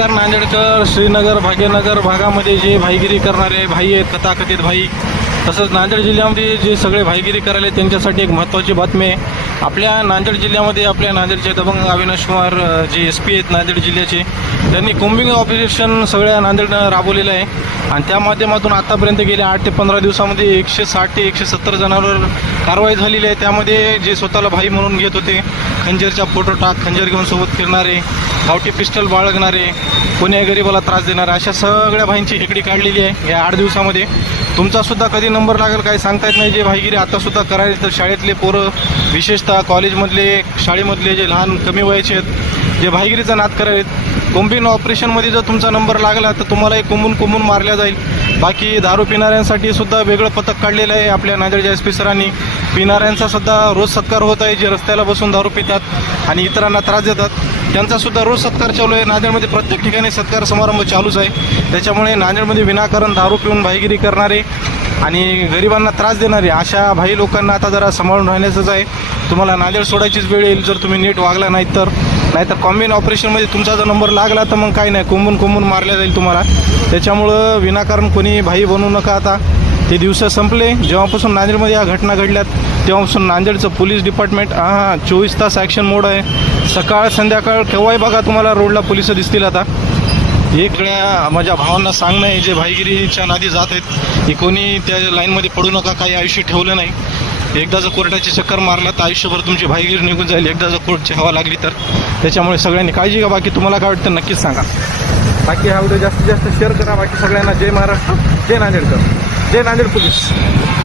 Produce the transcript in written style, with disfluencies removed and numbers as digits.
नमस्कार. नांदेडकर श्रीनगर भाग्यनगर भागामध्ये जे भाईगिरी करणारे भाई आहेत, तथाकथित भाई, तसंच नांदेड जिल्ह्यामध्ये जे सगळे भाईगिरी करायला त्यांच्यासाठी एक महत्त्वाची बातमी आहे. आपल्या नांदेड जिल्ह्यामध्ये आपल्या नांदेडचे दबंग अविनाश कुमार जे SP आहेत नांदेड जिल्ह्याचे, त्यांनी कोम्बिंग ऑपरेशन सगळ्या नांदेडनं राबवलेलं आहे आणि त्या माध्यमातून आतापर्यंत गेल्या 8 ते 15 दिवसामध्ये 160 ते 170 जणांवर कारवाई झालेली आहे. त्यामध्ये जे स्वतःला भाई म्हणून घेत होते, खंजरच्या फोटो टाक, खंजर घेऊन सोबत फिरणारे, गावठी पिस्टल बाळगणारे, कोणी गरिबाला त्रास देणारे, अशा सगळ्या भाईंची हेकडी काढलेली आहे या 8 दिवसामध्ये. तुमचासुद्धा कधी नंबर लागेल काही सांगता येत नाही. जे भाईगिरी आतासुद्धा करायचे तर शाळेतले पोरं, विशेषतः कॉलेजमधले, शाळेमधले जे लहान कमी वयाचे आहेत, जे भाईगिरीचा नाद करायत, कोम्बिंग ऑपरेशनमध्ये जर तुमचा नंबर लागला तर तुम्हाला एक कोंबून मारल्या जाईल. बाकी दारू पिणाऱ्यांसाठी सुद्धा वेगळं पथक काढलेलं आहे आपल्या नांदेडच्या SP सरांनी. पिणाऱ्यांचा सुद्धा रोज सत्कार होत आहे. जे रस्त्याला बसून दारू पितात आणि इतरांना त्रास देतात, त्यांचा सुद्धा रोज सत्कार चालू आहे. नांदेडमध्ये प्रत्येक ठिकाणी सत्कार समारंभ चालूच आहे. त्याच्यामुळे नांदेडमध्ये विनाकारण दारू पिऊन भाईगिरी करणारे आणि गरिबांना त्रास देणारे अशा भाई लोकांना आता जरा सांभाळून राहण्याचंच आहे. तुम्हाला नांदेड सोडायचीच वेळ येईल जर तुम्ही नीट वागला नाहीतर कॉम्बिंग ऑपरेशनमध्ये तुमचा जर नंबर लागला तर मग काही नाही, कोंबून मारल्या जाईल तुम्हाला. त्याच्यामुळं विनाकारण कोणी भाई बनवू नका. आता ते दिवस संपले. जेव्हापासून नांदेडमध्ये या घटना घडल्यात तेव्हापासून नांदेडचं पोलीस डिपार्टमेंट 24 तास ॲक्शन मोड आहे. सकाळ संध्याकाळ केव्हाही बघा तुम्हाला रोडला पोलिस दिसतील. आता इकड्या माझ्या भावांना सांगणं आहे, जे भाईगिरीच्या नादी जात आहेत की कोणी त्या लाईनमध्ये पडू नका. काही आयुष्य ठेवलं नाही. एकदा जर कोर्टाची चक्कर मारला तर आयुष्यभर तुमची भाईगिरी निघून जाईल, एकदा जर कोर्टची हवा लागली तर. त्याच्यामुळे सगळ्यांनी काळजी घ्या. बाकी तुम्हाला काय वाटतं नक्कीच सांगा. बाकी हा व्हिडिओ जास्तीत जास्त शेअर करा. बाकी सगळ्यांना जय महाराष्ट्र, जय नांदेडकर, जय नांदेड पोलीस.